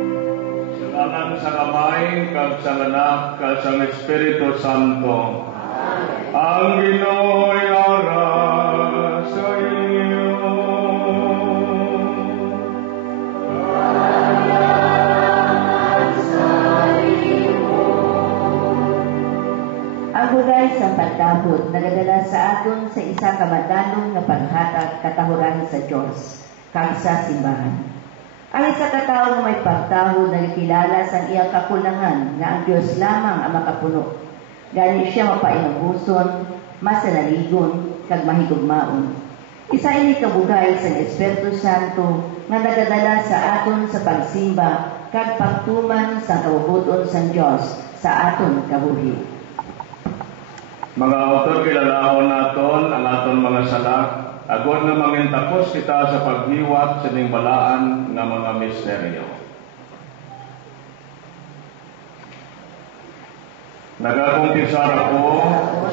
Salamat sa kamay, kag sa anak, kag sa Espiritu Santo. Ang Ginoo'y ara sa iyo. Ang hulay sa pagdahod nagadala sa aton sa isa ka madalong nga paghatag katahuran sa Dios kag sa simbahan. Ang isa ka tawo nga may pagtahod nagkilala sa iyang kakulangan nga ang Dios lamang ang makapuno. Gani siya mapainubuson, masanaligon, kag mahigugmaon. Isa ini kabugay sa Espiritu Santo nga nagadala sa aton sa pagsimba kag pagtuman sa kabubuton sa Dios sa aton kabuhi. Mga autor, kilalahon naton ang aton mga sala, agod nga mangintapos kita sa paghiwat sa nimbalaan nga mga misteryo. Nagakumpisar ako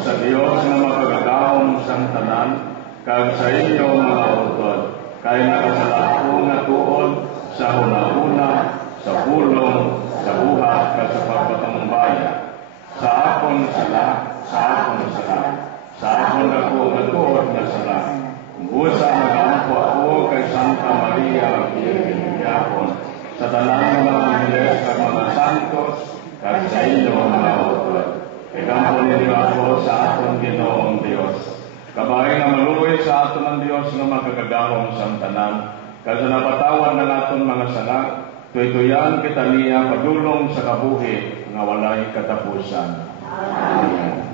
sa Dios nga makagagahom sang tanan, kag sa inyo mga autor, kay nakasala ko nga tuon sa hunahuna, sa pulong, sa buhat, kag sa pagpatumbayan. Sa akon sala, sa akon sala, sa akon ako nga tuon nga sala. Busa nagampo ako kay Santa Maria, Virgen Diakon, sa tanan mga Angeles kag mga santos, kag sa inyo mga autor. Igampo ninyo ako sa aton Ginoong Dios. Kabay nga maluoy sa aton ang Dios nga makagagahom sa tanan, kag sa napatawad ng aton mga sala, tuytuyan kita niya padulong sa kabuhi nga walay katapusan. Amen.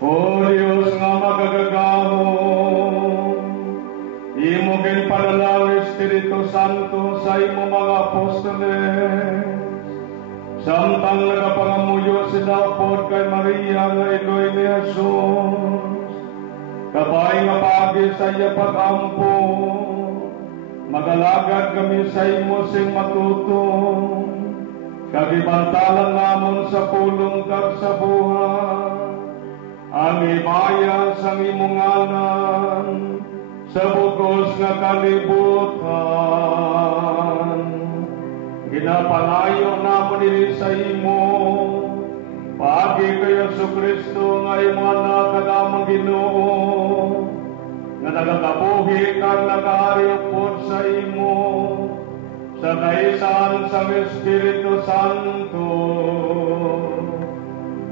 O Diyos nga magagagahon, imo ginpadala Espiritu Santo sa imo mga apostoles, samtang nagapangamuyo sila pod kay Maria nga iloy ni Jesus, kabay nga paagi sa iya pag-ampo, magalagad kami sa imo sing matutong, kagibantalan namon sa pulong kag sa buhat, ang ibaya sa imong ngalan sa bugos nga kalibutan. Ginapalayo namon diri sa imo, paagi kay Jesucristo nga imo anak kanamang Ginoo, nga nagakabuhi kag nagahari pod sa imo sa kaisan sa Espiritu Santo,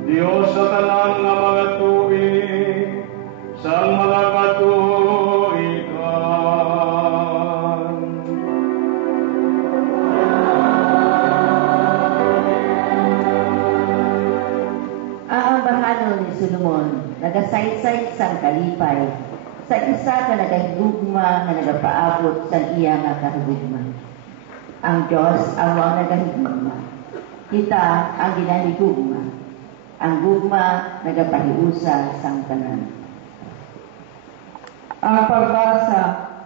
Diyos sa tanan nga mga tuig, sa mga katuigan. Ang ambahanon ni Solomon nagasaysay sang kalipay sa isa ka nagahigugma nga nagapaabot sa iya nga kahigugma. Ang Diyos ang nagahigugma, kita ang ginahigugma. Ang gugma nagapahiusa sang tanan. Ang pagbasa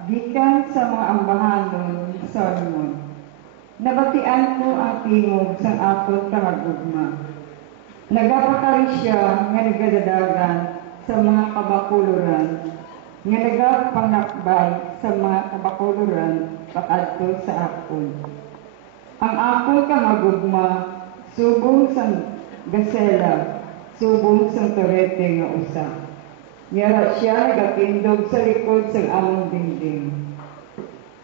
gikan sa mga ambahanon ni Solomon. Nabatian ko ang tingog sang akot kahagugma. Nagapakari siya nga nagadadagan sa mga kabakuluran, nga nagapanakbay sa mga kabakuluran pakadto sa akon. Ang akot kahagugma subong sang gasela, subong sang torete nga usa. Yara siya nagakindog sa likod sang among dingding.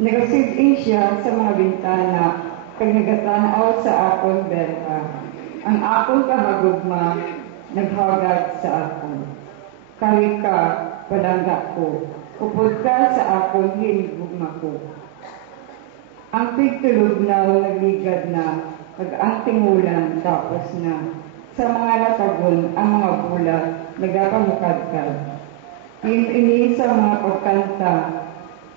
Nagasid-in siya sa mga bintana, kag nagatanaw sa akon berha. Ang akon kahagugma, naghagad sa akon. Kari ka, palangga ko, upod ka sa akon hinigugma ko. Ang pigtulog na nagligad na, kag ang tingulan tapos na. Sa mga latagon, ang mga bulat, nagapamukadkad. Ini sa mga pagkanta,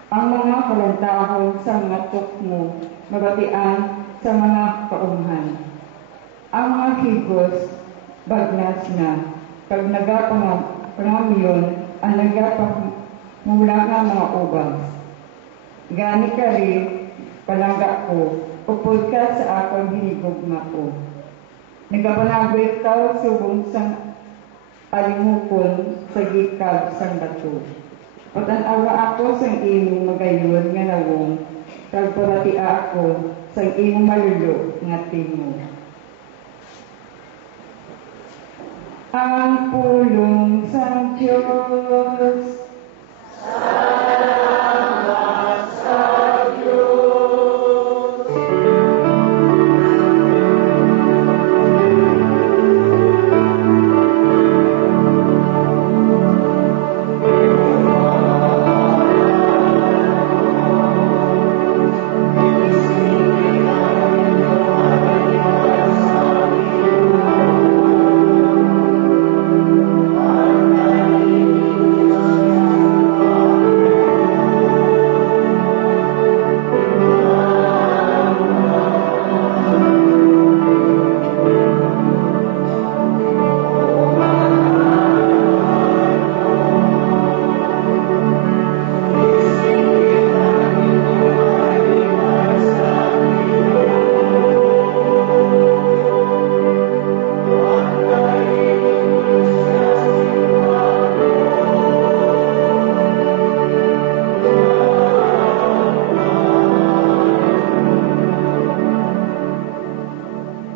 ang mga kalantahon sa mga tukmo, mabatian sa mga kaumhan. Ang mga higos, bagnas na, pag nagapangamiyon, ang nagapamula nga mga ubang. Gani ka rin, palangga ko, upod ka sa akong hinigugma ko. Nagapanagoy ka subong sang alimukon sa gikag sang bato. Patanawa ako sang imong magayon nga nawong, kag pabatia ako sang imong malulo nga timo. Ang pulong sang Diyos, salamat sa Diyos.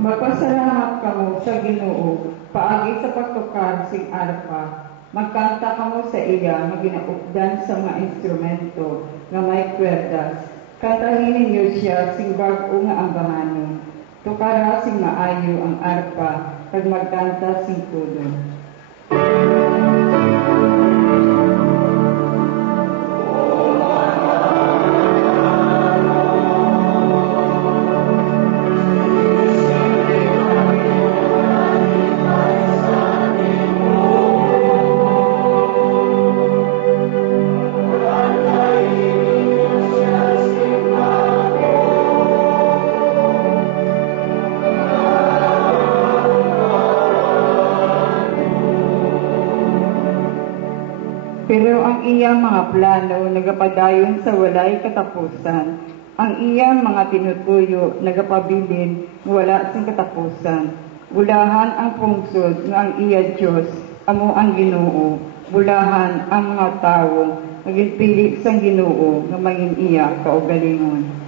Magpasalamat kamo sa Ginoo paagi sa pagtukar sing arpa. Magkanta kamo sa iya nga ginaupdan sa mga instrumento nga may kwerdas. Kantahin ninyo siya sing bag-o nga ambahanon. Tukara sing maayo ang arpa kag magkanta sing tulo. Pero ang iyang mga plano nagapadayon sa walay katapusan. Ang iyang mga tinutuyo nagapabilin wala sing katapusan. Bulahan ang pungsod nga ang iya Diyos, amo ang Ginoo. Bulahan ang mga tao nagpili sang Ginoo nga maging iya kaugalingon.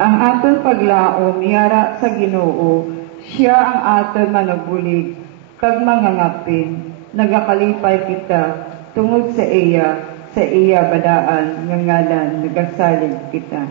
Ang aton paglaom yara sa Ginoo, siya ang aton manabulig, kag mangangapin, nagakalipay kita, tungod sa iya badaan, nga ngalan, nagasalig kita.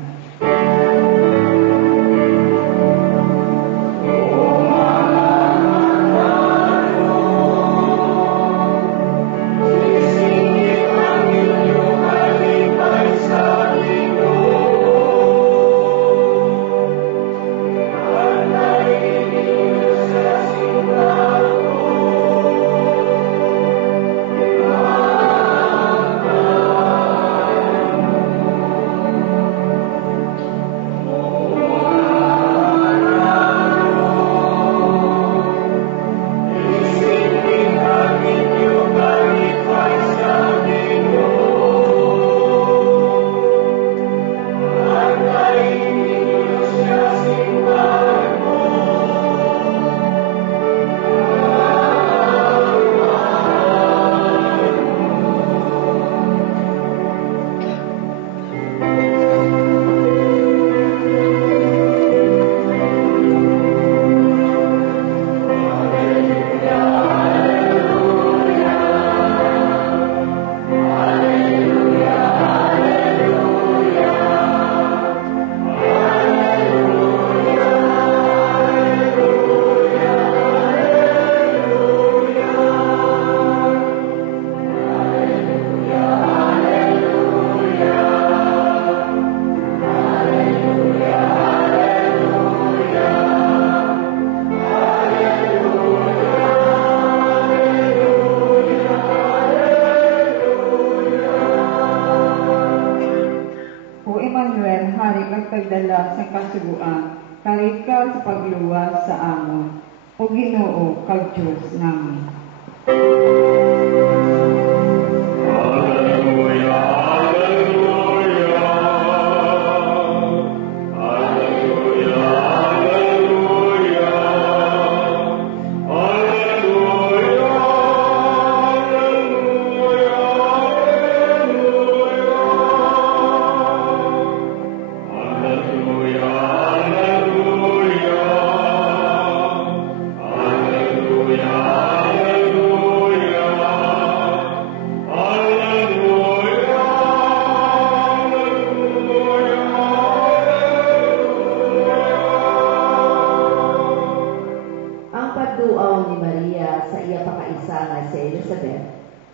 Pagdala sa kasuguan, kahit ka sa pagluwas sa amon, o Ginoo kag Diyos namin.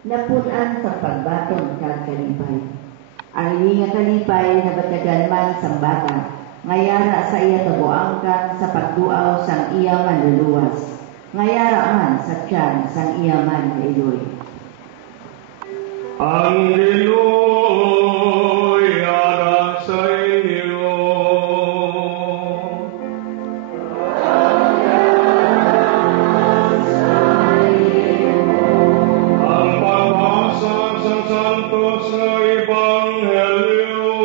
napunan sa pagbaton kag kalipay. Ang nga kalipay na batagan sang bata, ngayara sa iya tabuangkan sa pagduaw sang iya manluluwas, ngayara man sa tiyan sang iya man kailoy. Hallelujah sa iyo. Ang pagbasa sa santos na Ebanghelyo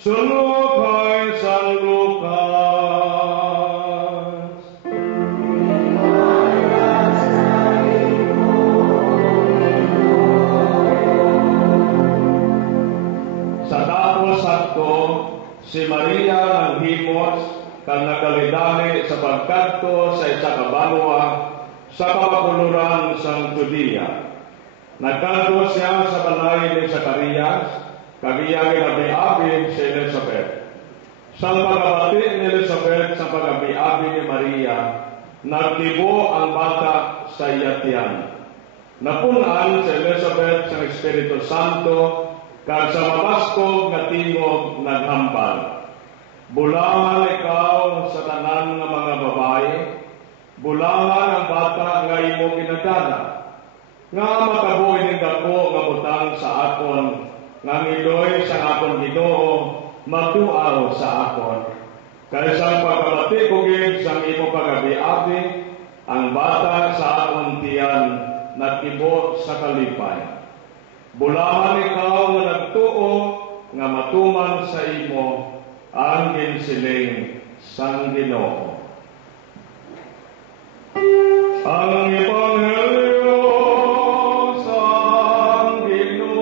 sunod kay San Lucas. Si Maria nanghimos kang nagalidani sa pagkadto sa isa ka banwa sa kapakuluran sang Judea. Nagkadto siya sa balay ni Zacarias, kag iya ginabi-abi si Elizabeth. Sa pagabati ni Elizabeth sa pagabi-abi ni Maria, nagtibo ang bata sa iya tiyan. Napunan sa Elizabeth sa Espiritu Santo, kag sa mabaskog nga tingog naghambal. Bulangan ikaw sa tanan nga mga babae, bulangan ang bata nga imo ginadala, nga makabuhi ning dako nga butang sa akon, nga ngiloy sa akon Ginoo, magduaw sa akon. Kaysa pagkamati kugid sa imo pagabi-abi, ang bata sa akon tiyan nagtibo sa kalipay. Bulangan ikaw nga nagtuo, nga matuman sa imo, ang ginsiling sang Ginoo. Ang Ebanghelyo sang Ginoo.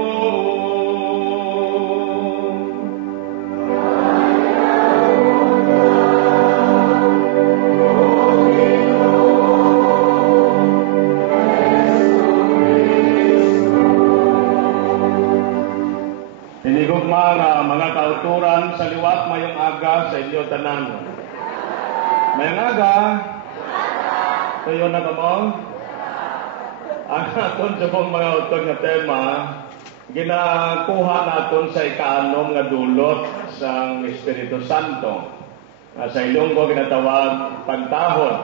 Hinigugma nga mga kauturan sa liwat mayong aga sa inyo tanan. Mayong aga, tuyo na kamo. Ang aton sa mga utog nga tema, ginakuha naton sa ikaanom nga dulot sa Espiritu Santo. Sa Ilonggo ginatawag pagtahon,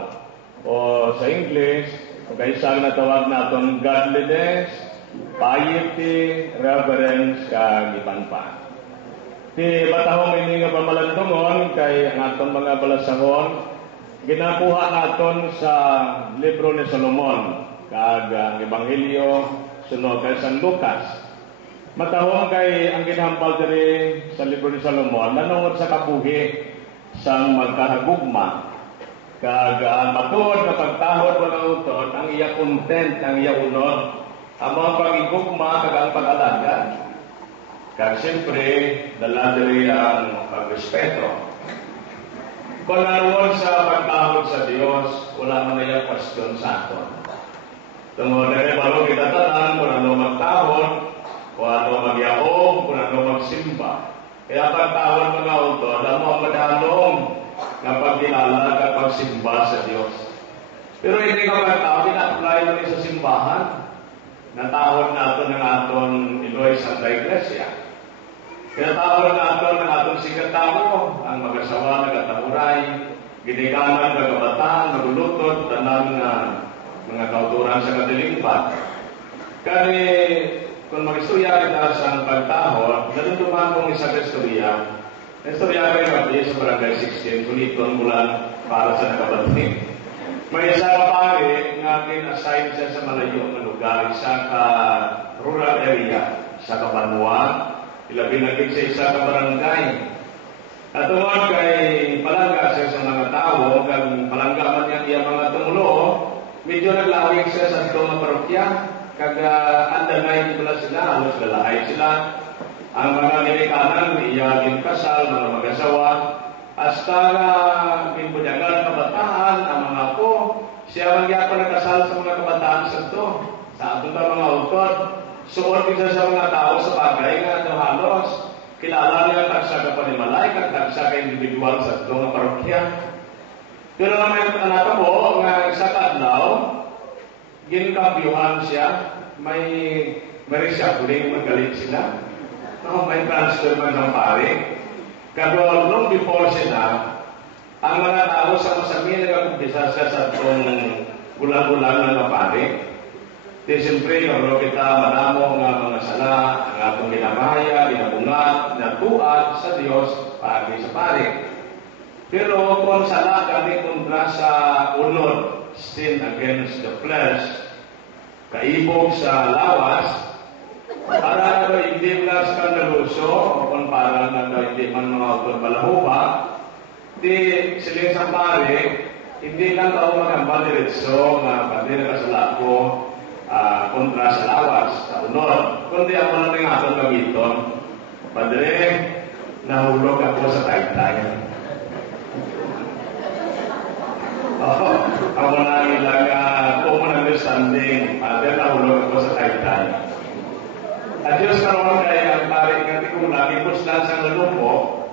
o sa English, o kaisa ginatawag naton godliness, piety, reverence, kag iban pa. Ti batahong ini nga pamalandungon kay ang aton mga balasahon ginakuha naton sa libro ni Solomon kag ang Ebanghelyo sunod kay San Lucas. Matahong kay ang ginhambal diri sa libro ni Solomon nanungod sa kabuhi sang magkahagugma kag matuod na pagtahod mga utod ang iya content, ang iya unod, ang mga pagigugma kag ang pag-alaga. Kag siyempre, dala diri ang pagrespeto. Kung nanuod sa pagtahod sa Diyos, wala man na yung question sa aton. Tungod diri balo kita tanan kung ano magtahod, kung ano magyaog, kung ano magsimba. Kaya pagtahod mga utod, alam mo ang madalong na pagkilala at pagsimba sa Diyos. Pero hindi ka pagtahod, ina-apply mo rin sa simbahan. Natahod natin ng aton Iloy Santa Iglesia. Kinatahod natin ng aton sikatamo, ang mag-asawa nagatamuray, ginikanan, nagabataan, nagulutot, tanan na mga kauturan sa kadilingpat. Kani, kung mag-istorya kita sa pagtahod, nalutuman kong isang istorya. Istorya rin natin sa Barangay 16, kuliton bulan para sa nakabating. May isa pare nga kin-assign siya sa malayo na lugar, isa ka rural area, sa Kabanwa, ilabi naging sa isa ka barangay. At tungod kay palangga siya sa mga tao, kag palangga man niya iya mga tumulo, medyo naglawig siya sa itong parokya, kag andanay pala sila, halos lalahay sila. Ang mga nilikanan, iya kasal, mga mag-asawa, hasta pinpunyagan kabataan, ang mga po, siya magyapa nagkasal sa mga kabataan sa ito. Sa atong mga utod, suot isa sa mga tao sa bagay nga ito halos. Kilala niya tagsa ka panimalay, tagsa ka individual sa ito nga parokya. Pero naman ang anak mo, nga isa kadlaw, ginkabyuhan siya, may reshuffling, magaling sila. No, may transfer man ng pare. Kaya long before sila, ang mga tao sa masami nag-umpisa siya sa itong bulan-bulan na pare. Di siyempre, kung kita madamo nga mga sala, ang atong ginamaya, ginabungat, natuad sa Diyos, pagi sa pare. Pero kung sala kami kontra sa unod, sin against the flesh, kaibog sa lawas, para na hindi na skandaluso, o kung para na hindi man mga autor balahuba, di siling sa pare, hindi lang tao magambal diretso, nga pandi na kasala ko, kontra sa lawas, sa unod. Kundi ako na rin atong gamiton, Padre, nahulog ako sa taytay. Ako na ilang common understanding, Padre, nahulog ako sa taytay. At Diyos karoon kaya ang pare nga tikuna, ipuslan sa nalupo,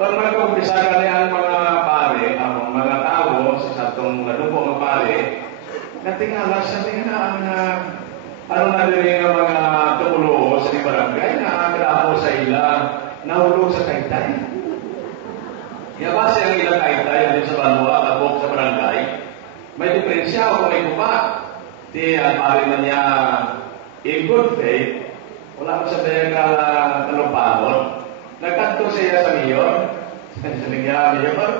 kung mag-umpisa ka niya ang mga pare, ang mga tao sa satong nalupo ng pare, natingala sa nga ang ano na rin ang mga tumulo sa barangay na agramo sa ila nahulog sa taytay. Kaya base ang ilang taytay din sa banwa, tabok sa barangay, may diferensya kung may kupa. Di pari na niya in good faith, wala ko sabihin ka talupangon. Nagkanto siya sa mayor, sa mayor,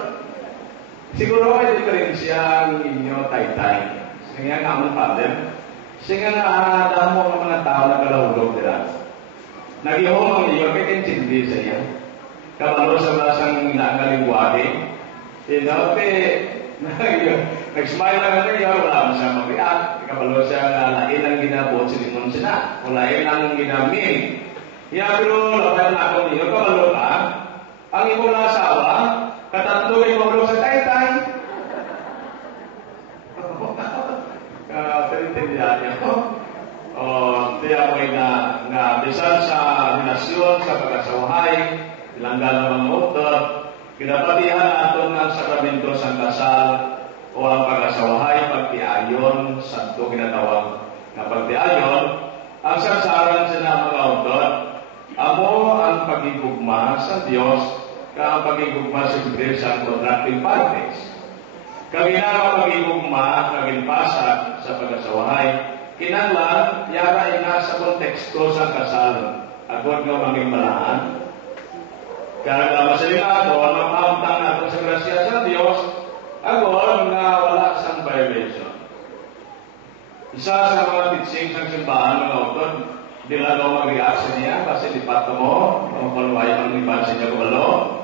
siguro may diferensya ang inyo taytay. Kaya nga ang father, siya nga damo ng mga tao na kalahulog nila. Nag-ihong ang iyo, may kintindi sa iya. Kamalo sa masang inaangalingwagi, nag-smile lang ang iyo, wala mo siya mag-react. Kamalo siya nga lain ang ginabot, silingon sila. O lain ang ginaming. Pero laban na ako niyo, kamalo ka, ang iyong asawa, katatlo ay mahulog sa taytay. Perintindihan niya ko. Tiya ko na bisan sa relasyon, sa pag-asawahay, ilanggan ng mga utot, kinapatihan natin ng sakramento sa kasal o ang pag-asawahay, pagtiayon, santo ginatawag na pagtiayon, ang sasaran sila mga utot, amo ang pagigugma sa Diyos, ang pagigugma sa Diyos sa contracting parties. Kami na pagigugma, naging pasag sa pag-asawahay, kinanglan, yara ina sa konteksto sa kasal. Agod nga maging malaan. Kaya masalina ito, mapahamtang natin sa grasya sa Diyos, agod nga wala sang violation. Isa sa mga teaching sa simbahan, mga utod, di lang daw mag-react niya, kasi lipat mo, o kalway ang lipat sa niya kumalo,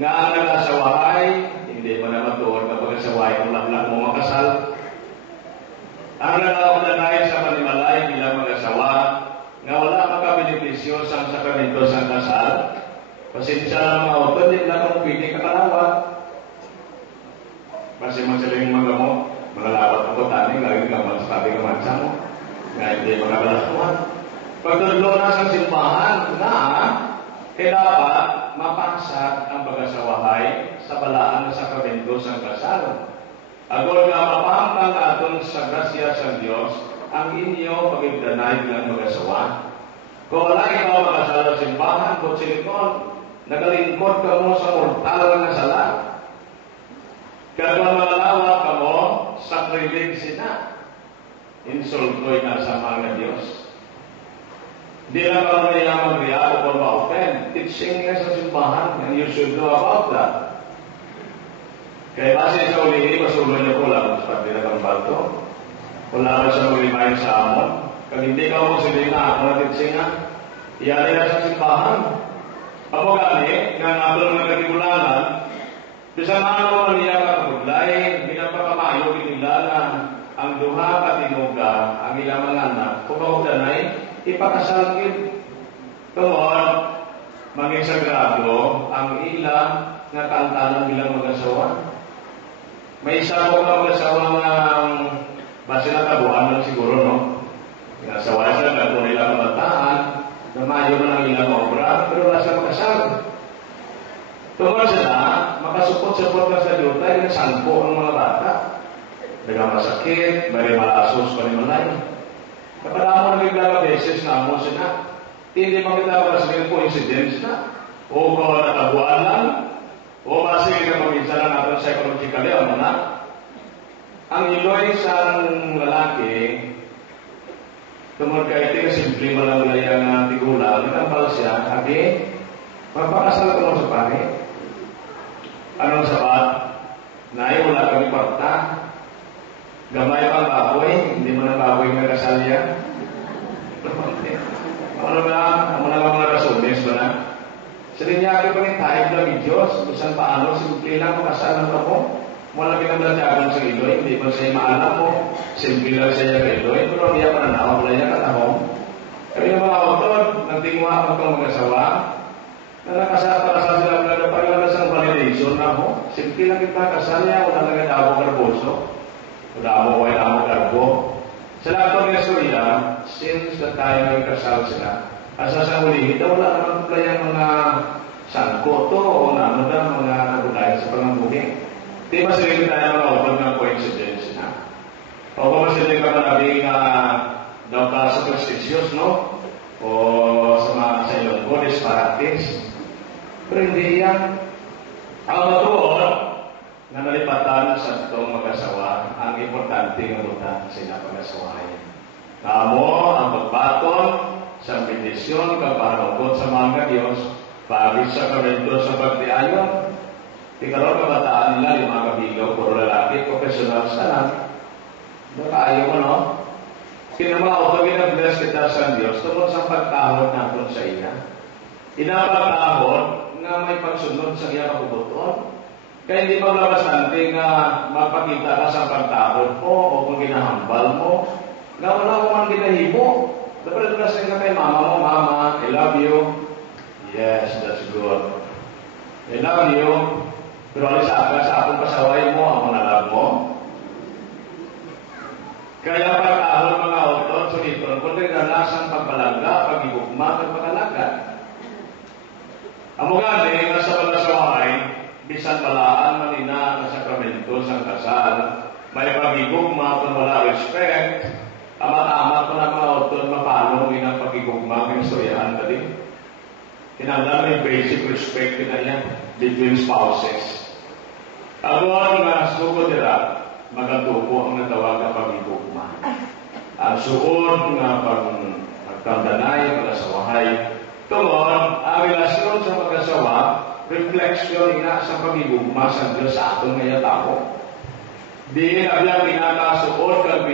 nga ang nag-asawahay, hindi mo na matuon kapag asawahay kung lang mo makasal. Ang nag-aulanay sa panimalay bilang mag-asawa, nga wala makabenepisyo sa sakramento sa kasal, pasensya ng mga utod, hindi lang kung pwede kakalawat. Kasi masaling mga mo, malalawat ako tani, lagi ka sabi ka mansa mo, nga hindi makakalawat. Pagtudlo na sa simbahan na, dapat mapasag ang pag-asawahay sa balaan na sakramento sa kasal. Agol nga mapahamtang aton sa grasya sa Diyos ang inyo pagigdanay ng mag-asawa. Kung wala ikaw mag-asal sa simbahan, kung silikon, nagalingkod ka mo sa mortal na sala. Kaya kung malalawa ka mo, sacrileg sina. Insulto'y nasa mga Diyos. Di lang ka nila mag-react o kung ma-open. Teaching na sa simbahan, and you should know about that. Kaya base sa ulihin, masuloy niyo po lang sa pagdila ng balto. Wala na siya mag-remind sa amon. Kag hindi ka mo silin na ako natin singa, iyari na sa simbahan. Apo gani, nga nato ng nagkakigulangan, bisa maano man niya kakabudlay, ginapakamayo, kinilala, ang duha katinuga, ang ilang mga anak, kung kaudanay, ipakasalkid. Tungod, maging sagrado, ang ilang nga kantanan bilang mag-asawa. May isa ko na mag-asawa nga base na tabuhan lang siguro, no? Inasawa sila, nagpo nila kabataan, namayo na ng ilang obra, pero wala sila makasal. Tungkol sila, makasupot-supot na sa diutay, nagsalpo ang mga bata. Nagamasakit, bari malasos, bari malay. Kapag ako nagiglaga beses na mo sila, hindi makita para sa coincidence na, o kung natabuhan lang, o base nga paminsan na natin psychologically, ano na? Ang iloy sa lalaki, tungkol ka ito, simple mo lang layang na tigulang, nagtampal siya, sabi, magpakasal ko mo sa pari. Anong sabat? Nay, wala kami kwarta. Gamay pang baboy, hindi mo na baboy nga kasal yan. Ano na mga rasulis ba na? Sa linyari pa rin tayo lang ng Diyos, kusan paano, simple lang makasal ng ako. Wala pinagladyagan sa iloy, hindi pa siya maalam mo, simple lang siya sa iloy, pero niya pa na wala niya katahong. Kaya yung mga autor, nagtingwa ako itong mag-asawa, na nakasal sila mga paglalas ng validation na ako. Simple lang kita kasal niya, wala lang ang abo karboso. Wala mo kayo abo karbo. Sa lahat ng istorya, since the time ng kasal sila, asa sa ulihin, wala naman pala yung mga sangkoto o ano na mga nagulay sa pangambuhin. Di ba sila tayo mga upad ng coincidence na? O kung mas sila ka manabing daw ka superstitious, no? O sa mga sa iyong Buddhist practice. Pero hindi yan. Ang matuon na nalipatan sa itong mag-asawa, ang importante ng utang sa ilang pag-asawahin. Kamo ang pagbaton sa bendisyon kaparangkot sa mga Diyos, pagis sa kamento sa pagtiayon. Ikaroon kabataan nila, yung mga kabigaw, puro lalaki, professional sa lang. Nakaayo mo, no? Kinamao, pag ina-bless kita sa Diyos, tungkol sa pagkahon natin sa iya. Inapagkahon na may pagsunod sa iya kapubuton. Kaya hindi maglabasante nga magpakita ka sa pagkahon mo o kung ginahambal mo, nga wala ko man ginahimo. Dapat blessing ka kay mama mo, Mama, I love you. Yes, that's good. I love you. Pero alis sa akong pasaway mo, ako na love mo. Kaya pagkahon mga auton, suliton, kung naglalasang pagbalangga, pag-ibugma, pagpakalaga. Ang mga gani, nasa palasawahay, bisan balaan manina na sakramento sa kasal, may pag-ibugma kung wala respect, amat-amat ko na mga auton, mapalong inang pag-ibugma, ng istoryahan tadi. Kinala may basic respect na yan between spouses. Ako nga suko dira, magatupo ang natawag na pag-ibugma. Ang suod nga pagtandanay, pag-asawahay. Tungod, ang relasyon sa mag-asawa, refleksyon ina sa pag-ibugma sa Diyos sa atong ngayon tao. Di na pinakasuod kag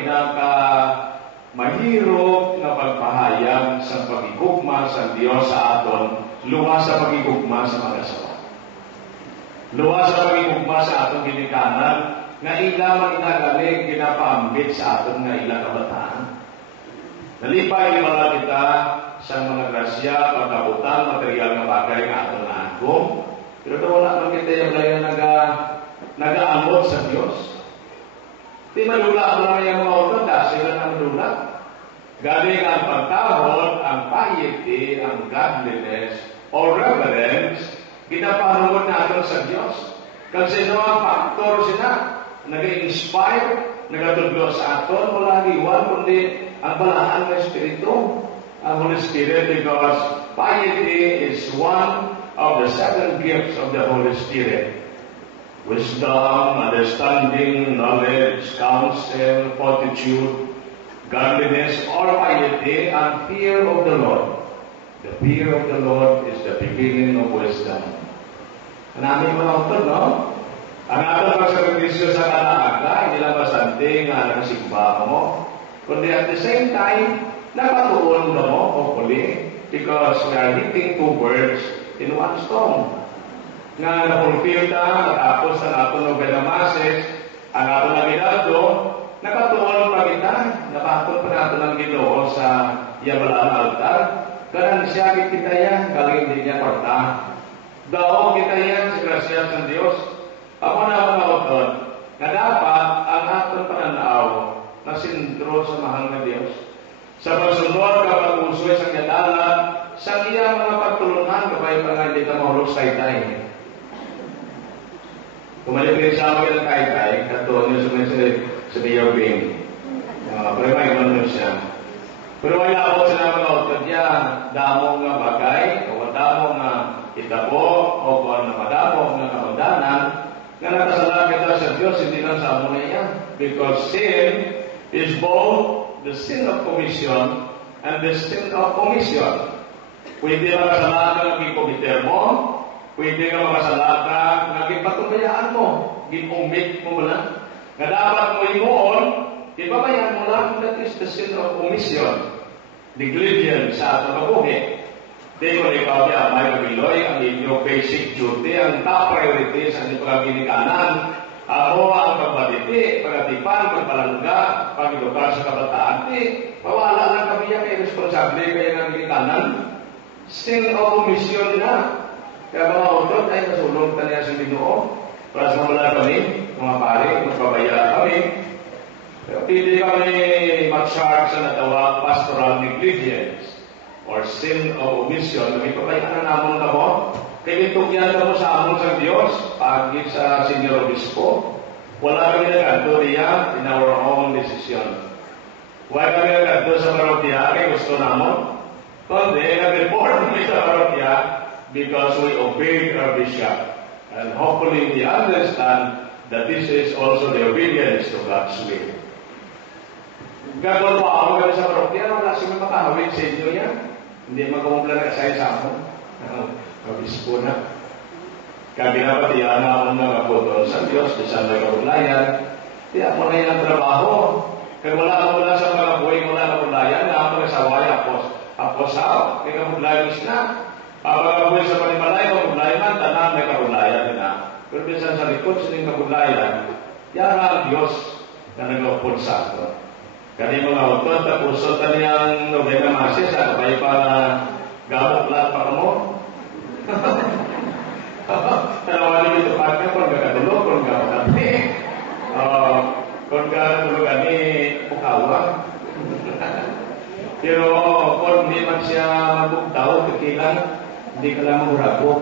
mahirap na pagpahayag sa pag-ibugma sa Diyos sa aton, luwas sa pag-ibugma sa mag-asawa. Luwas sa pag-ibugma sa atong ginikanan, nga ila inagaling ginapaambit sa aton nga ilang kabataan. Nalipay wala kita sa mga grasya, pagkabutan, material nga bagay nga aton na agom. Pero wala man kita yung layan nag-aamot sa Diyos. Di madula ang mga yung mga utod, sila na madula. Galing ang pagkahon, ang piety, ang godliness, or reverence, ginapahamon natin sa Diyos. Kasi ang faktor sila, nag-inspire, nagatudlo sa aton, wala iwan, kundi ang balahan ng Espiritu, ang Holy Spirit, because piety is one of the 7 gifts of the Holy Spirit. Wisdom, understanding, knowledge, counsel, fortitude, godliness, or piety, and fear of the Lord. The fear of the Lord is the beginning of wisdom. Namin mga utod, no? Ang atong pagsakripisyo sa kalaaga, hindi lang basante nga nakasigba mo, kundi at the same time, napatuon mo, hopefully, because we are hitting 2 birds in 1 stone. Nga na-fulfill ta, matapos ang atong novena masses, ang atong na ginado, nakatuon pa kita, nakatun pa natin ang Ginoo sa Yabalaan altar, kanan siya kita yan, galing din niya kwarta. Daw kita yan sa grasya ng Diyos. Ako na mga utod, na dapat ang atong pananaw na sintro sa mahal na Diyos. Sa pagsunod kapag usoy sa nyadalan, sa iya mga pagtulungan kapag mga hindi ka mahulog sa itay. Kumalipin sa amin ng kaitay, katuon niyo sa Mayor Bing. Pero may iman siya. Pero wala ako sa mga utod niya, damong nga bagay, o damong nga itabo, o kung madamong nga kamagdanan, nga nakasala kita sa Diyos, hindi lang sa amo na yan. Because sin is both the sin of commission and the sin of omission. Pwede makasala ka ng ipomiter mo, pwede ka makasala ka ng patubayaan mo, gipumit mo lang. Nga dapat mo imoon, ipabayaan mo lang, that is the sin of omission. Negligence sa atong kabuhi. Di ko ikaw niya, may kabiloy, ang inyong basic duty, ang top priority sa inyong pagkaginikanan. Ako ang pagbatiti, pagatipan, pagpalangga, pag-edukar sa kabataan. Mawala lang kami yan kay responsable kayo ng ginikanan. Sin o mission na. Kaya mga utod ay nasulong taniya sa Ginoo. Para sa mga kami, mga pari, magpabaya kami. Pero pili kami mag-charge sa natawag pastoral negligence or sin of omission. May pabayaan na naman na mo. Kaya itugyan na mo sa amon sa Diyos, pagi sa Senior Obispo. Wala kami nag-adoriya in our own decision. Huwag kami nagdo sa parokya kay gusto namon. Kundi nag-report kami sa parokya because we obeyed our bishop. And hopefully we understand that this is also the obedience to God's will. Gagawin pa ako kami sa parokya, wala siya makahawin sa inyo yan. Hindi magkumumpla na kasaya sa ako. Kabispo na. Kaya ginapatiyan na akong nagaputol sa Diyos, di sa may kabulayan. Di ako na yung trabaho. Kaya wala sa mga buhay, wala kabulayan, na ako nagsaway, aposaw, may kabulayan na. Pagkabuhay sa panimalay, kabulayan man, tanan may kabulayan na. Pero minsan sa likod sining kabulayan, yan ang Diyos na nag-upod sa ato. Kaya mga utod, tapos niyang novena masis, sabay pa na gamuklat pa mo. Tanawanin ito pa ka, kung kakatulog, kung kakatabi. Kung kakatulog ani, pukawa. Pero kung hindi man siya magbuktaw, kakilang, hindi ka lang magurabo.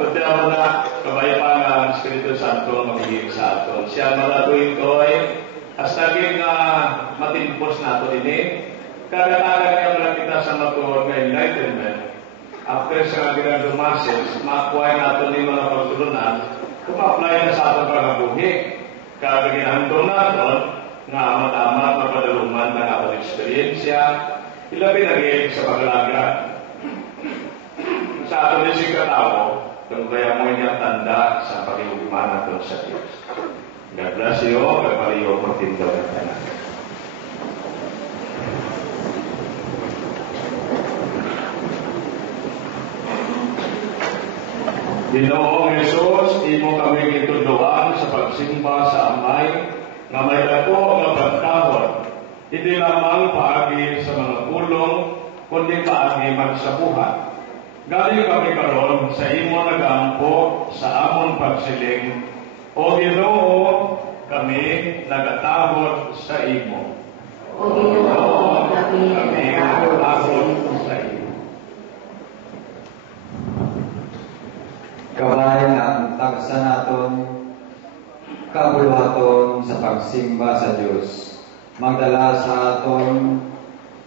Kung tinawa na, kabay pa nga ang Espiritu Santo magiging sa ato. Siya malatuin ko ay, hasta rin matimpos na ito din kagatagan nga lang kita sa matuon ng enlightenment. After sa ginagawang masses, makuha natin yung mga pagtulunan, kung-apply na sa ating pag-abuhi. Kagaginahandong natin, nga amat-amat mapadaluman ng ating eksperyensya, ilabi na rin sa pag-alaga. Sa ating ising katao, kung kaya mo inyong tanda sa pag-iugman natin sa Diyos. God bless you, kapaliyo magtindaw ng tanan. Ginoong Jesus, imo kami gituduan sa pagsimba sa amay, nga may dako nga pagkahon, hindi lamang paagi sa mga pulong, kundi paagi man sa buhat. Galing kami karon sa imo nagampo sa amon pagsiling, o Ginoo, kami nagatahod sa imo. O Ginoo, kami nagatahod sa imo. Kabayan ang tagsa naton, kabuluhaton sa pagsimba sa Diyos, magdala sa aton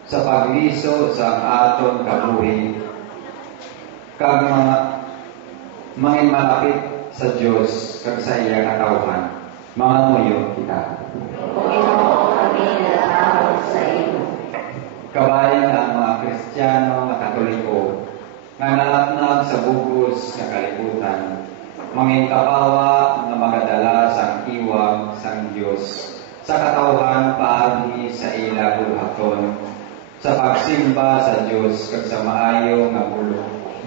sa pagliso sa aton kabuhi, kag mangin malapit sa Diyos, kag sa iya katawhan, mga muyo kita. O Ginoo, kami nagatahod sa imo. Kabayan ang mga Kristiyano nga Katoliko, nga nalatnag sa bugos nga kalibutan, mangin kapawa nga magadala sang iwag sang Dios sa katawhan paagi sa ila bulhaton sa pagsimba sa Dios kag sa maayo nga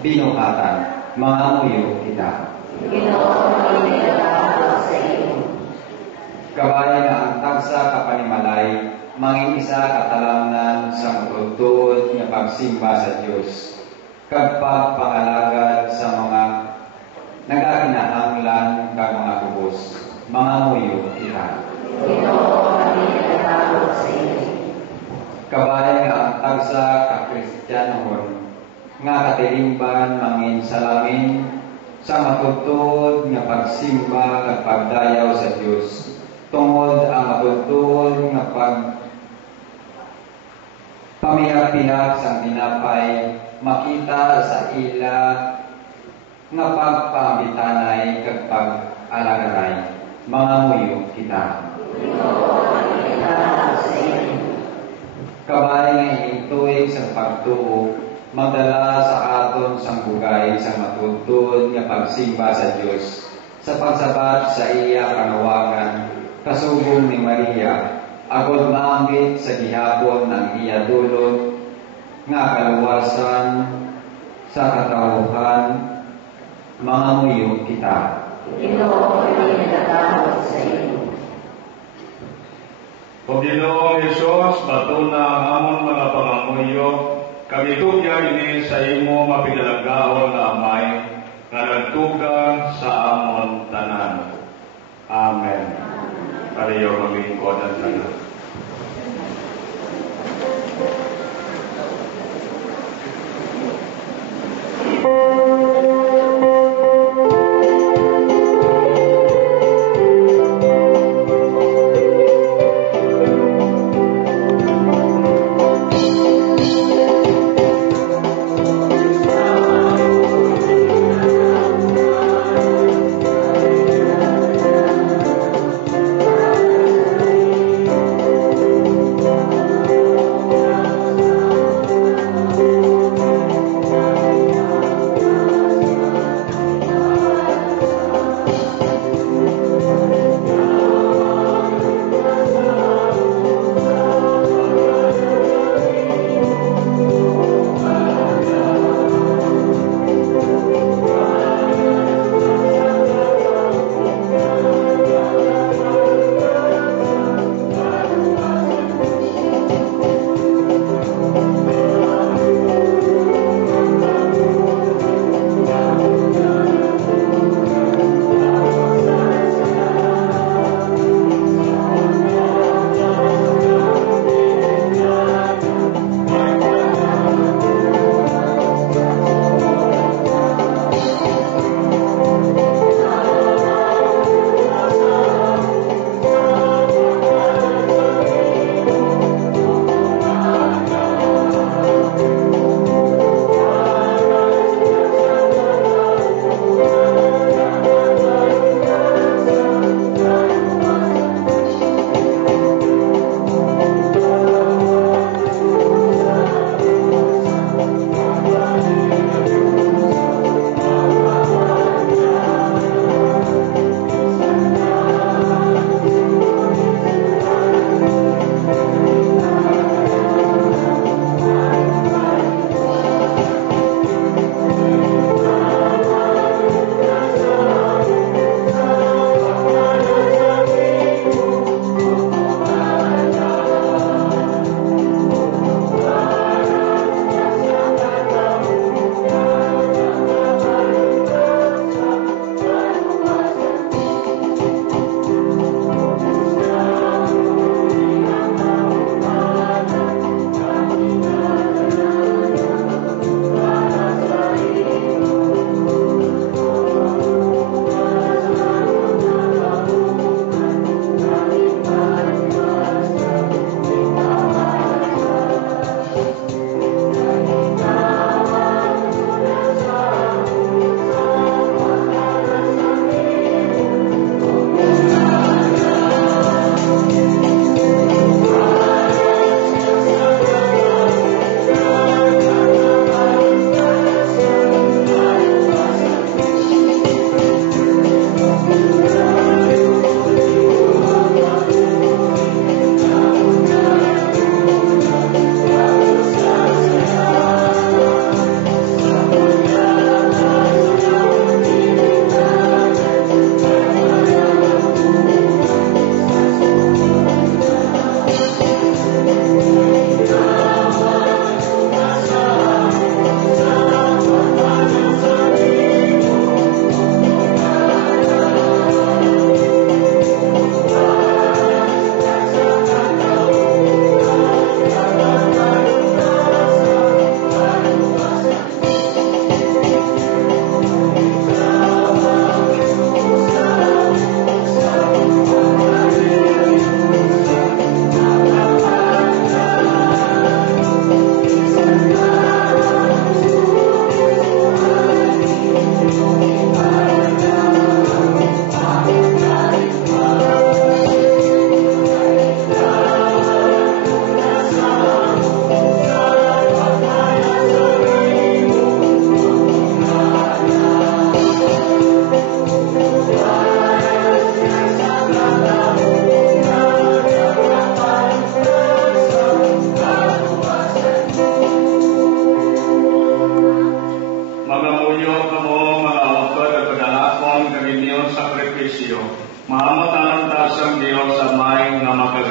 binuhatan, mga muyo kita. Ginoo, kami nagatahod sa imo. Kabayan nga ang tagsa kapanimalay, mangin isa katalangnan sa matudtod nga pagsimba sa Dios kag pagpangalagad sa mga nagakinahanglan kag mga kubos, mga muyo kita. Ginoo, kami nagatahod sa imo. Kabayan nga ang tagsa ka Kristiyanon, nga katilimban mangin salamin sa matudtod nga pagsimba kag pagdayaw sa Dios, tungod ang matudtod nga pamihag-pihag sang tinapay, makita sa ila nga pagpambitanay kag pag-alagaray, mga muyo kita. Ginoo, kami nagatahod sa imo. Kabay nga inintuig sa pagtuo, magdala sa aton sang bugay sa matudtod nga pagsimba sa Dios, sa pagsabat sa iya kanawagan, kasubong ni Maria, agod maambit sa gihapon ng iya dulot, nga kaluwasan sa katawhan, mga muyo kita. Ginoo, kami nagatahod sa imo. O Ginoong Jesus, batuna ang amon mga pangamuyo, kami tugya ini sa imo mapidalagaon na amay, nga nagtuga sa amon tanan. Amen. Pareho maglingkod ang tanan.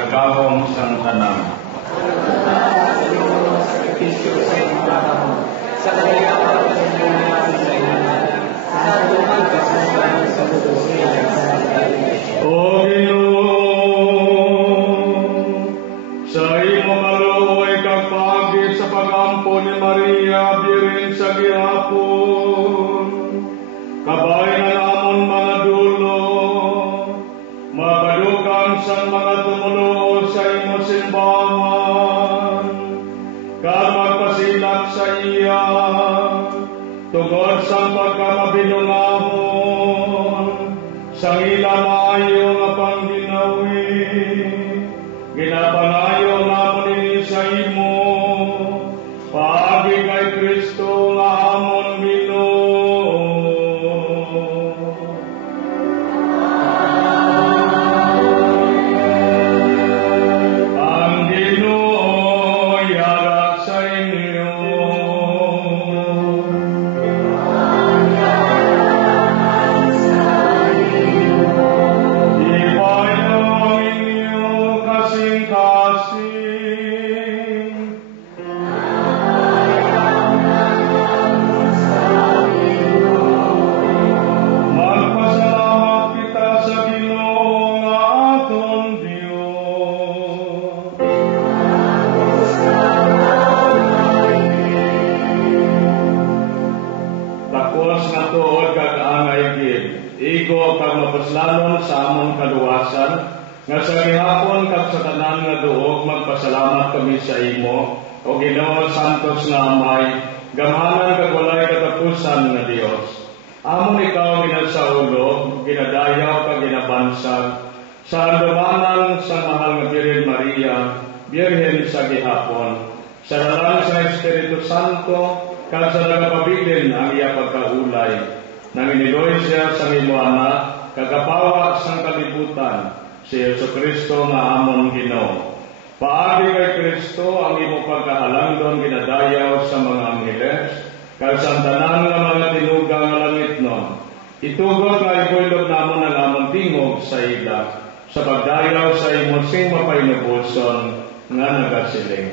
makagagahom sang tanan. Sa kailangan sa mga sa iman, sa tuman kasabayan sa tutusin sa O Ginoo, sa imo kaluoy kag paagi sa pagampo ni Maria birin sa gihapon, kabay na namon mga dulo, mabadukan sa mga tumulo sa imo simbahan, kag magpasilak sa iya, tungod sa pagkamabilungahon, sang ila maayo nga pangginawi, ginapanayo namon ini sa imo, paagi kay Kristo nga amon Ginoo. Ang Ginoo yarak sa inyo. Ipayong inyo kasing-kasing. Magpasalamat kita sa Ginoo nga aton Dios. Takos nga tuod kag angay gid, igo kag mapaslanon sa amon kaluwasan, nga sa gihapon kag sa tanan nga duog magpasalamat kami sa imo, o Ginoo santos nga Amay, gamanan kag walay katapusan nga Dios. Amon ikaw ginasaulo, ginadayaw kag ginabansag, sa andumanan sa mahal nga Birhen Maria, Birhen sa gihapon, sa dalan sa Espiritu Santo, kag sa nagapabilin ang iya pagkaulay, nang iniloy siya sa imo anak, kagapawa sang kalibutan, si Jesucristo nga amon Ginoo. Paagi kay Kristo ang imo pagkahalangdon ginadayaw sa mga angheles, kag sa tanan nga mga tinugang nga langitnon. Itugod nga ibuylog namon ang amon tingog sa ila, sa pagdayaw sa imo sing mapaynubuson nga nagasiling.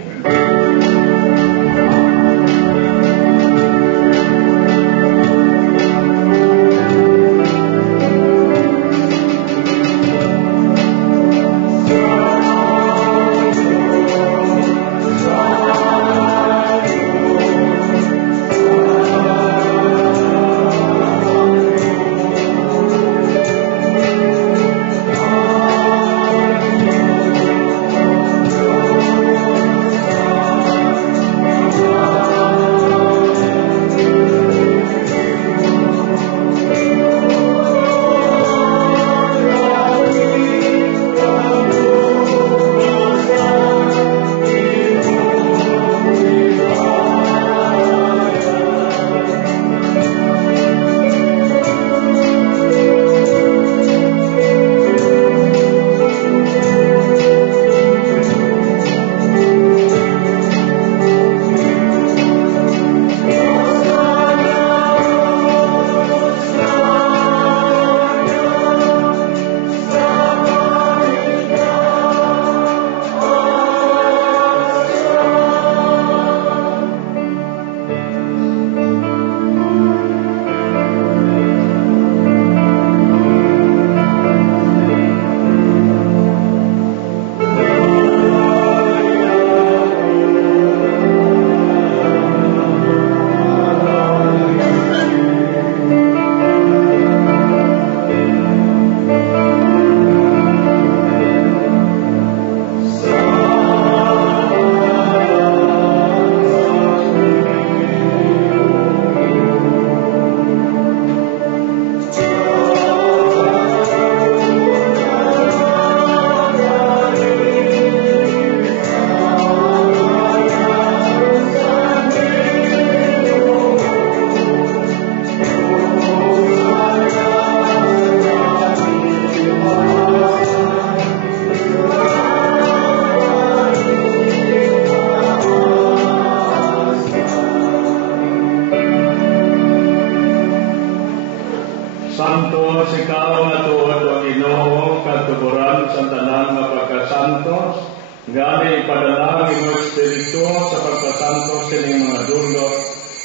Santos, gani ipadala ni mo Espiritu sa pagkasanto sining mga dulot,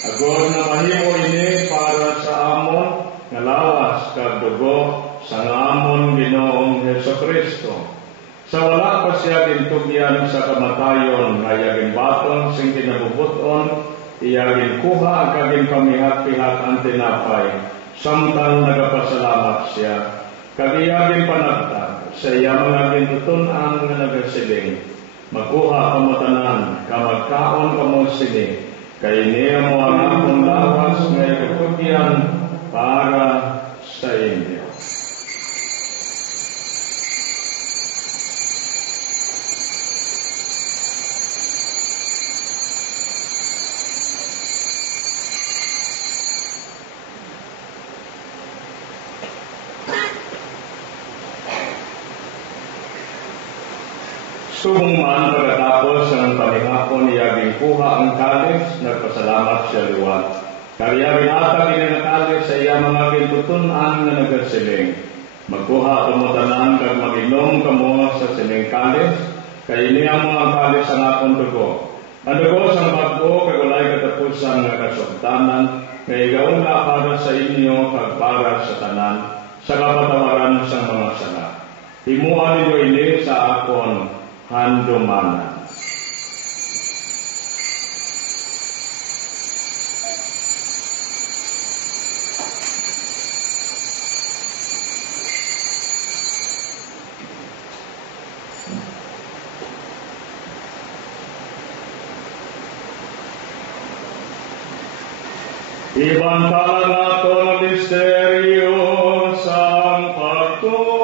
agod na mahimo ini para sa amon nga lawas kag dugo sa amon Ginoong Hesukristo. Sa wala pa siya gintugyan sa kamatayon, nga iyagin baton sing kinabubuton, iyagin kuha ang kaging pamihat-pihat ang tinapay, samtang nagapasalamat siya. Kag iyagin panagtag, sa iya mga gintutunan nga nagasiling, magkuha kamatanan, kamagkaon kamo sini, kay niya mo ang akong lawas nga ikatugyan para sa inyo. Subong man pagkatapos ng panihapon iyaging kuha ang kalis, nagpasalamat siya liwat. Kaya binatag ini ang kalis sa iya mga gintutunan na nagasiling. Magkuha kamutanan kag mag-inom kamo sa sining kalis, kay niya mo ang kalis ang akong dugo. Ang dugo sa bago kag walay katapusan nga kasugtanan, nga igaula para sa inyo kag para sa tanan, sa kapatawaran sa mga sala. Himuan ninyo ini sa akon handumana. Ibantalan nato ang misteryo sa pagtuo.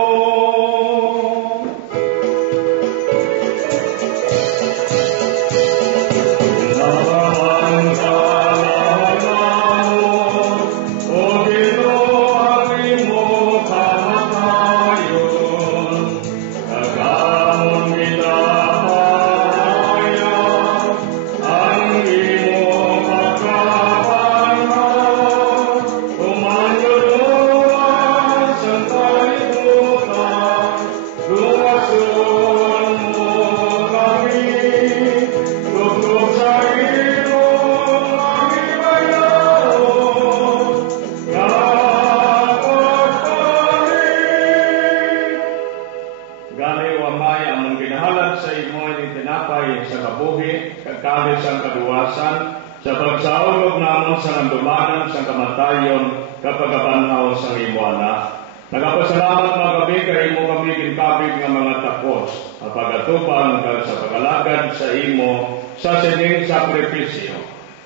Sa pagsaulog namon sa nandumanan sa kamatayon kapag kabanhaw sa imuana. Nagapasalamat mga kami kay imo kami ginkabig nga mga tapos, pagatuban kag sa pagalagad sa imo sa sining sakripisyo.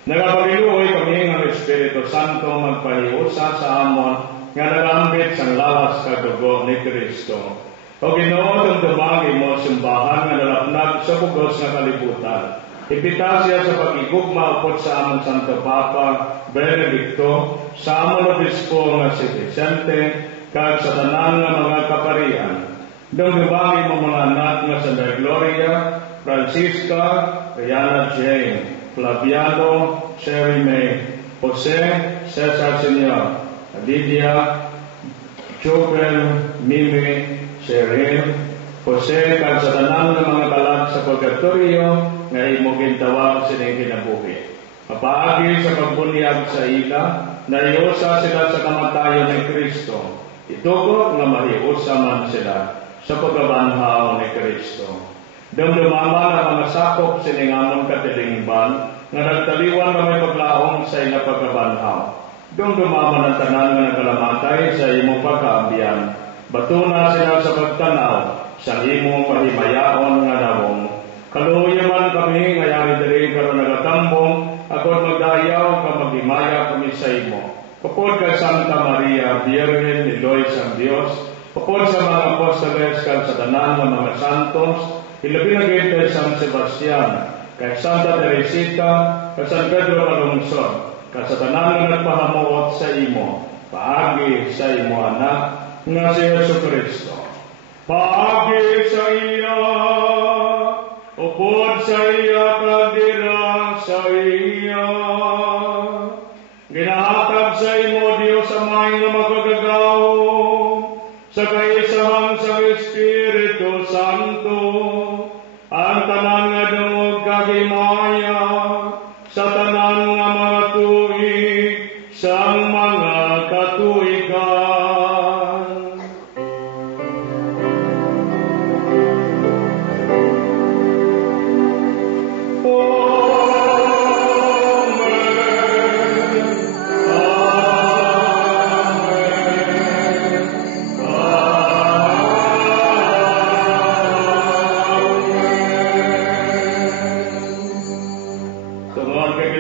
Nagapagiluoy kami nga Espiritu Santo magpahiusa sa amon nga nagambit sang lawas kag dugo ni Kristo. O Ginoo, dumdumang imo simbahan nga nalapnag sa bugos nga kalibutan. Ipita siya sa pag-igugma upod sa among Santo Papa Benedicto, sa among obispo nga si Vicente, kag sa tanan nga mga kaparian. Dumdumang imo mga anak nga sa Gloria, Francisca, Rihanna Jane, Flaviano, Sherry May, Jose, Cesar Senior, Lydia, Chopel, Mimi, Cheryl, Jose, kag sa tanan nga mga kalag sa purgatorio, nga imo gintawag sining kinabuhi. Papaagi sa pagbunyag sa ila, naiusa sila sa kamatayon ni Kristo. Itugot nga mahiusa man sila sa pagkabanhaw ni Kristo. Dumdumaman ang mga sakop sining amon katilingban, nga nagtaliwan na may paglaong sa ila pagkabanhaw. Dumdumaman ang tanan nga nagkalamatay sa imong pagkaambiyan. Batuna sila sa pagtanaw, sa imong pahimayaon nga nawong. Kaluyaman kami ngayari diri karon nagatambong, agod magdayaw ka maghimaya kami sa imo. Kapod ka Santa Maria, Birhen ni Lois ang Dios, kapod sa mga apostoles kag sa tanan ng mga santos, ilabi na kay San Sebastian, kay Santa Teresita, kay San Pedro Calungsod, kay sa tanan nga nagpahamuot sa imo, paagi sa imo anak nga si Jesucristo. Paagi sa iya, upod sa iya kagdira sa iya. Ginahatag sa imo Dios Amay nga magagagaw sa kaisahan sa Espiritu Santo,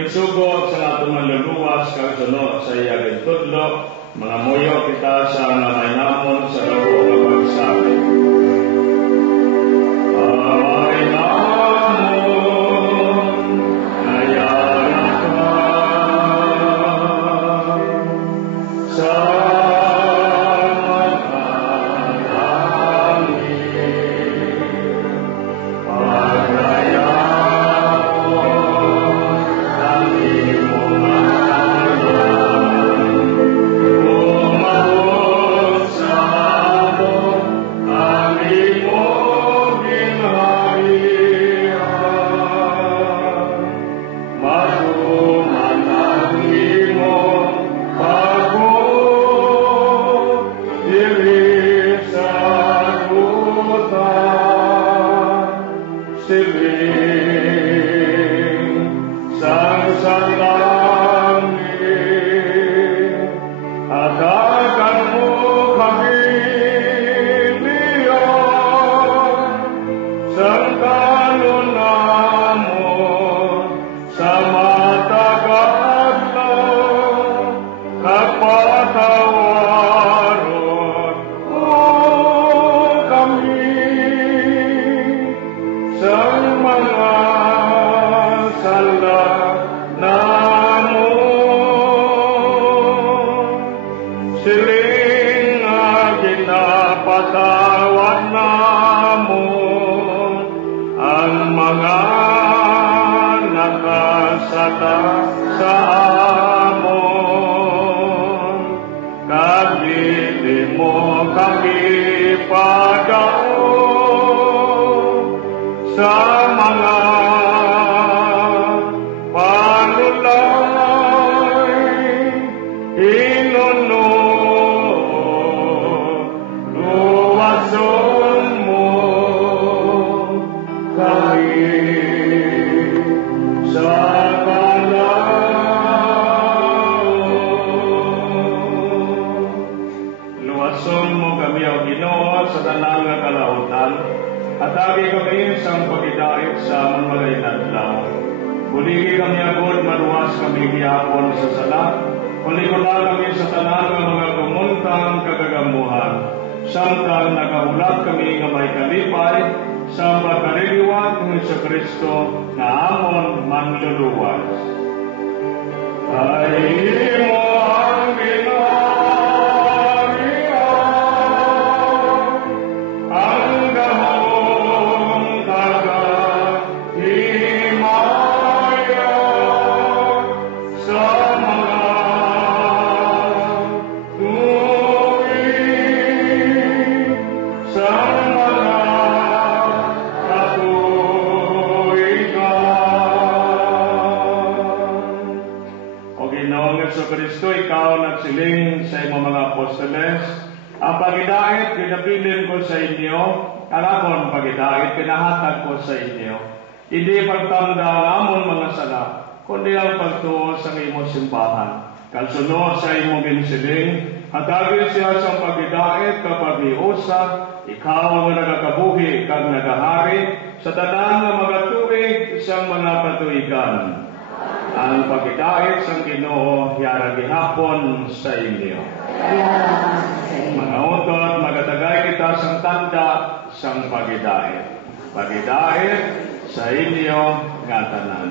pagsugo sa atong manluluwas kag sunod sa iyang tudlo, mga muyo kita sa namay namon sa labo nga pagsabi. Amay namon, nayaran ka sa samtang nagaulat kami nga may kalipay sa pagkariliwan ng Hesus Kristo na amon manluluwas. Ay mo ang binarihan, ang gahong tagahimaya sa mga Kristo, ikaw nagsiling sa imong mga apostoles, ang pagidait pinabilin ko sa inyo, alakon pagidait pinahatag ko sa inyo. Hindi pagtanda ang amon mga sala, kundi ang pagtuo sa imong simbahan. Kalsunod sa imong ginsiling, hatagin siya sa pagidait kapag iusa, ikaw ang nagakabuhi kag nagahari sa tanan nga mga tuig sa mga katuigan. Ang pagkidait sa Ginoo yara gihapon sa inyo. Mga utod, magatagay kita sang tanda sang pagkidait. Pagkidait sa inyo nga tanan.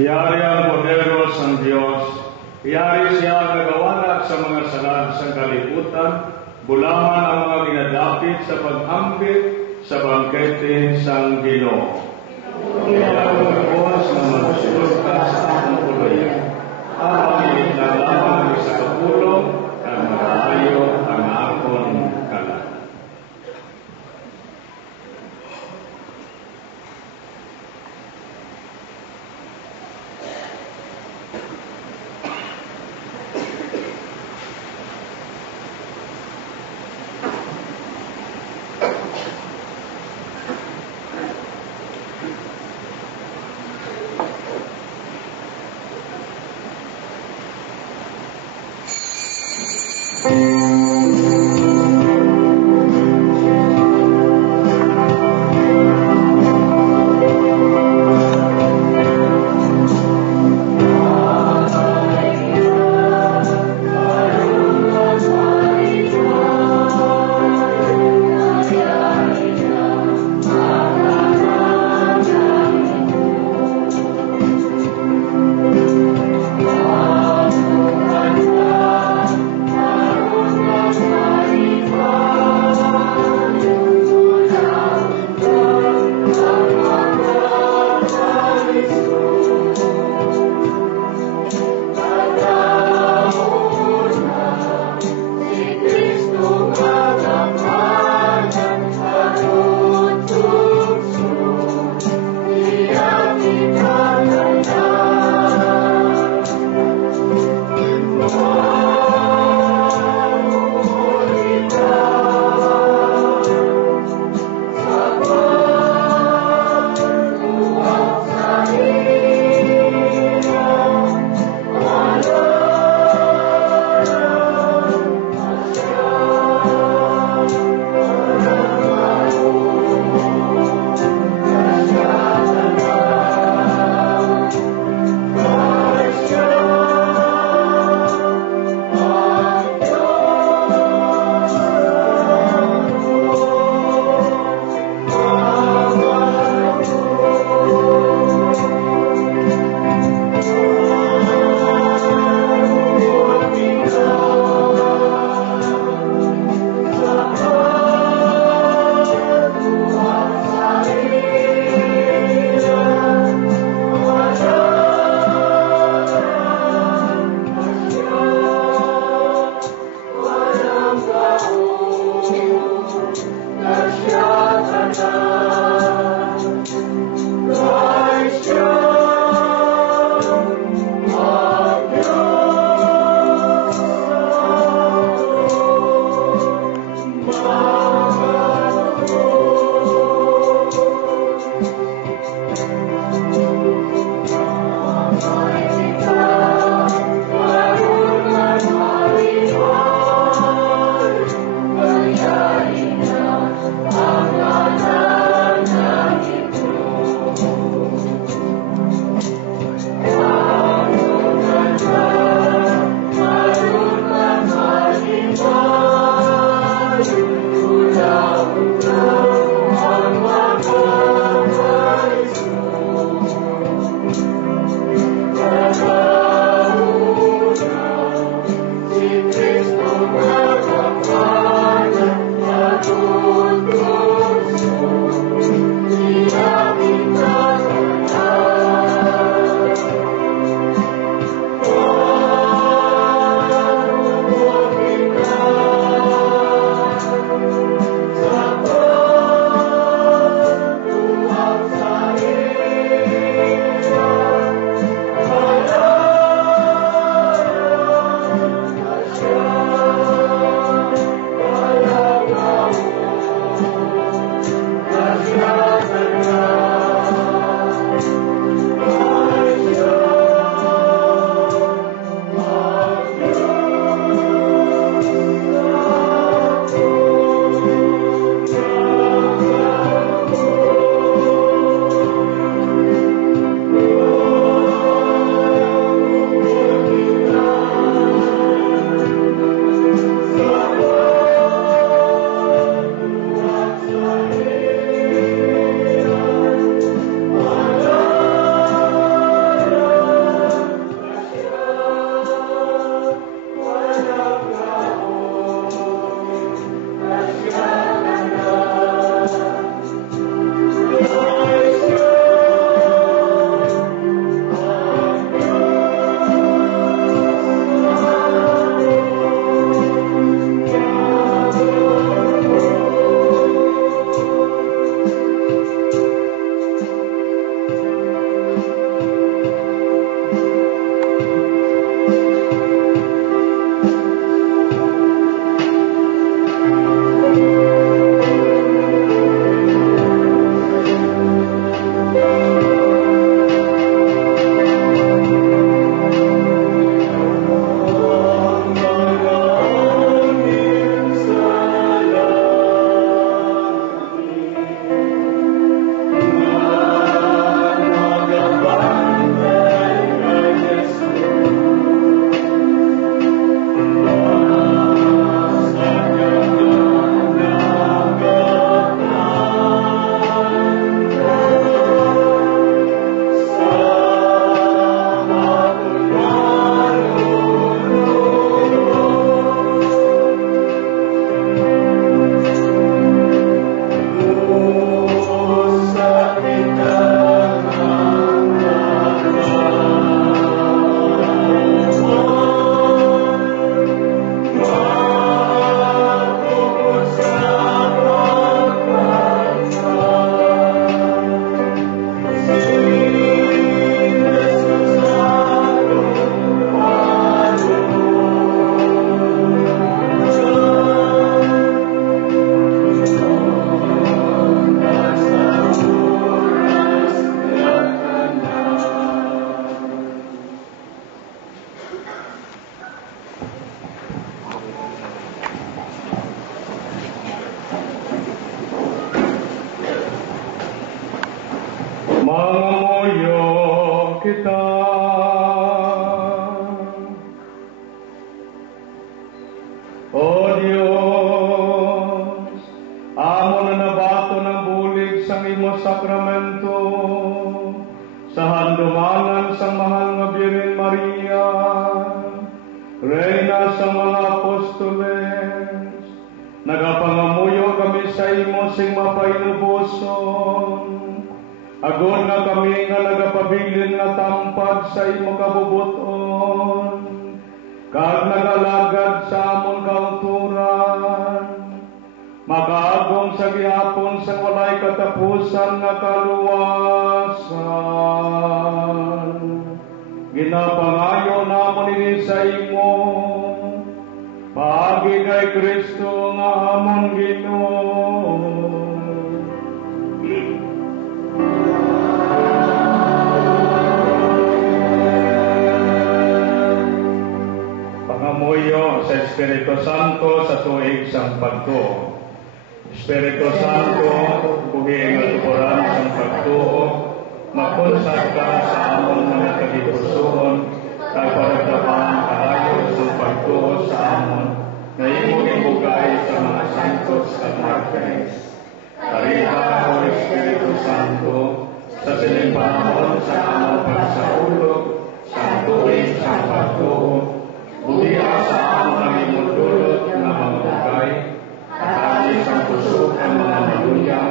Iyari ang poderos ng Diyos. Iyari siya ang nagawana sa mga sang kalibutan, bulaman ang mga ginadapit sa pag-ambit sa bangkete sang Ginoo. Kaya ang Diyos na magsulod ka sa akong kuluyan. Ang itinalaman sa kapulong ang maayo ang akong kalan. Amen. Mangamuyo kita. O Diyos, amo na nabato ng bulig sa imo sakramento, sa handumanan sa mahal nga Birhen Maria, Reyna sa mga apostoles, nagapangamuyo kami sa imo sing mapainuboson, agod nga kami nga nagapabilin na tampad sa imo kabubuton, kag nagalagad sa amon kauturan, makaagom sa gihapon sa walay katapusan nga kaluwasan. Ginapangayo namon ini sa imo, paagi kay Kristo nga amon Ginoo. Pangamuyo sa Espiritu Santo sa tuig sang pagtuo. Espiritu Santo, buhi nga tukuran sang pagtuo, mapunsad ka sa among mga kagipusoon, kag paragdaman kaayo sa pagtuo sa amon, na imong ibugay sa mga santos at martires. Kariha o Espiritu Santo, sa silimpanahon sa among pagsaulog, sa tuig sang pagtuo, buhiya sa amon ang imong dulot na mamugay, katali sa puso ang mga maluya,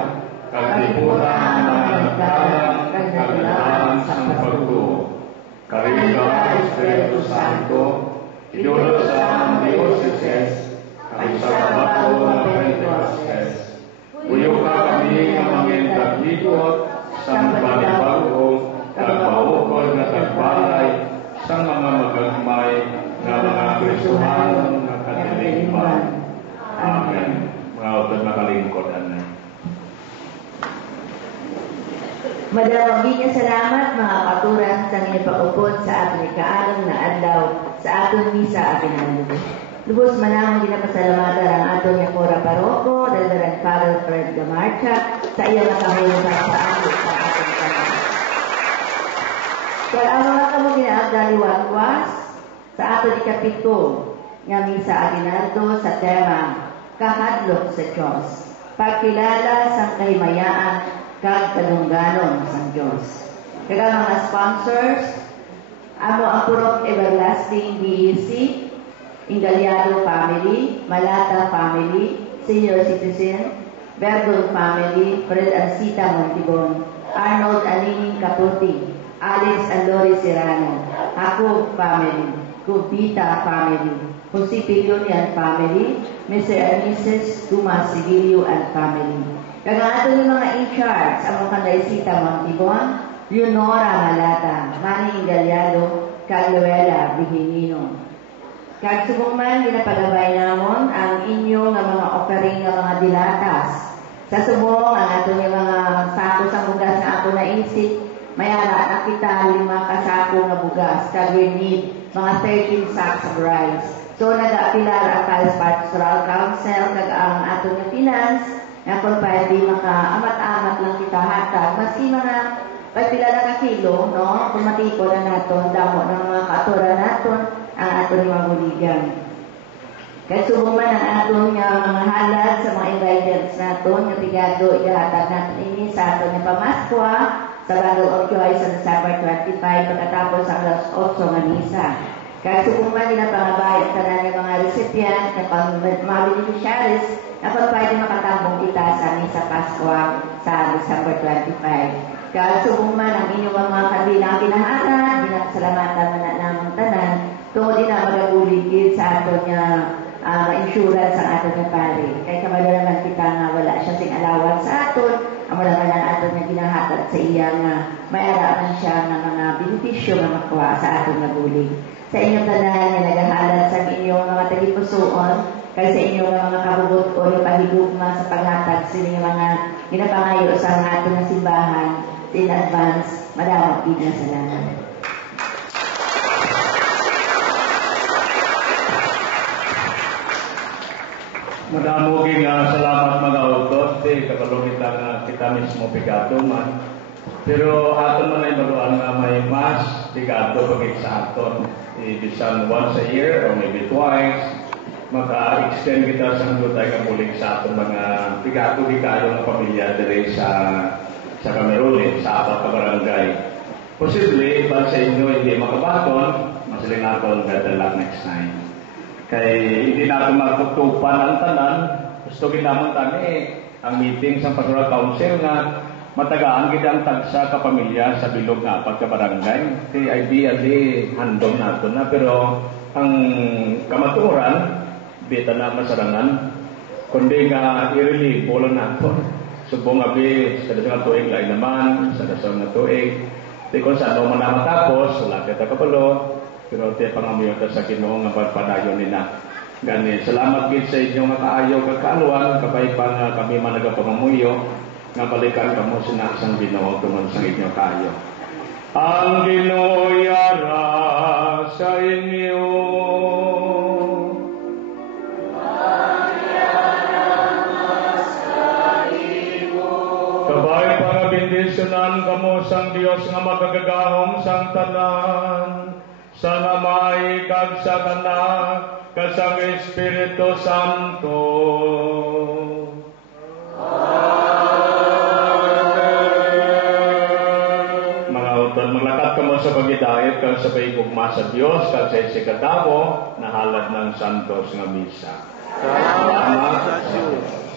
kagdipuran ang mga nagdalang, kagandaan sa pagtuo. Kariga, Espiritu Santo, idulot sa among Diyos, kag sa kabato ng Pentecostes. Uyo ka kami nga mangintaglikot, sa panibago, kag maukod na tagbalay, sa mga magagmay, nga mga Kristohanon nga katilingban. Amen. Mga utod makalingkod, amen. Madawang binya salamat mga katuran sa ginapakupod sa ating ikaalong na adlaw sa ating misa aginaldo. Lubos manamang ginapasalamatan ang ating Yakora Paroko, Daldaran Father Fred Gamarcha, sa iyong nakahulong sa ating sa ating kanal. Kaya ang mga kamo ginaagdaliwagwas sa ating ikapito nga misa aginaldo sa tema Kahadlok sa Diyos, pagkilala sa kahimayaan kag kalungganon sa Diyos. Kaya mga sponsors, amo ang Purok Everlasting BEC, Ingaliado Family, Malata Family, Senior Citizen, Verdon Family, Fred Ancita Montibon, Arnold Alining Caputi, Alex Andori Serrano, Jacob Family, Cubita Family, Jose Pilionian Family, Mr. and Mrs. Dumas Sibilio and Family. Kaya ato yung mga in-charge, ang mga Daisita Montibon, Leonora Malata, Manny Ingaliado, kag Luella Bihinino. Kag subong man, ginapagabay namon ang inyong mga offering ng mga dilatas. Sa subong, ang ato yung mga sako sa bugas na ako naisip, mayara na kita 5 kasako na bugas, kag we need mga 13 sacks of rice. So, nag-apilar ang Pastoral Council, kag ang ato yung finance, na kung pwede maka-amat-amat lang kita hatag, maski mga pagpila na kakilo, no? Kung matipo na natin, damo ng mga katura natin, ang aton mga buligan. Kaya subuman ang aton mga halad sa mga ingredients natin, yung tigado, ihatag natin ini sa aton yung pamaskwa, sa Bagong Ochoy sa December 25, pagkatapos ang alas 8 ng misa. Kaya subuman nila pangabay at tanan yung mga recipient, mga beneficiaries, na kung pwede makatambong kita sa misa Paskwa sa December 25. Kaya subuman ang inyong mga kabilang kinahatan, dinasalamatan mo na namang tanan, tungo din na magabuligid sa ato niya insurance ang ato niya pari. Kaya kamadalaman kita nga wala siya sing alawan sa aton, ang wala ang ato niya ginahatag sa iya nga may araman siya ng mga benepisyo na makuha sa ato nga bulig. Sa inyong tanan nga nagahalad sa inyong mga tagipusoon, kaya sa inyong mga kabubot o yung pahigugma sa paghatag sa inyong mga ginapangayo sa ato nga simbahan in advance, madamot din na salamat. Madamuging salamat mga utot, kapalong kita mismo pigato man. Pero aton man ay baruan nga may mas ligado pagit sa aton. Ibisan once a year or maybe twice, maka-extend kita sa tayo kamuling sa aton mga ligado ng pamilya dere sa Cameroon, sa apat ka barangay. Posible, para sa inyo hindi makabaton, masiling naton dadalak next time. Kay hindi natin magtutupan ang tanan, gusto ginamon tani ang meeting sa Pastoral Council nga matagaan kita ang tagsa ka pamilya sa bilog nga apat ka barangay. Kay idea di handom nato na, pero ang kamaturan bita na masarangan kundi nga i-relieve lang nato. Subong abi sa dasang tuig lain naman, sa dasang tuig di kung saan mo na matapos, wala kita kabalo. Pero tiya pangamuyo ta sa Ginoo nga pagpadayon nina. Gani, salamat gid sa inyo nga kaayo kag kaaluan, kabay pa nga kami man nagapangamuyo nga balikan kamo sa sang Ginoo tungod sa inyo kaayo. Ang Ginoo yara sa inyo. Kabay pa nga bendisyonan kamo sang Dios nga magagagahom sang tanan. Sana may kagsakana kasang Espiritu Santo. Amen. Mga utol, maglakad ka mo sa pagidayat kang sa paigugma sa Diyos kang sa isikatabo na halad ng Santos nga Misa. Salamat sa Diyos.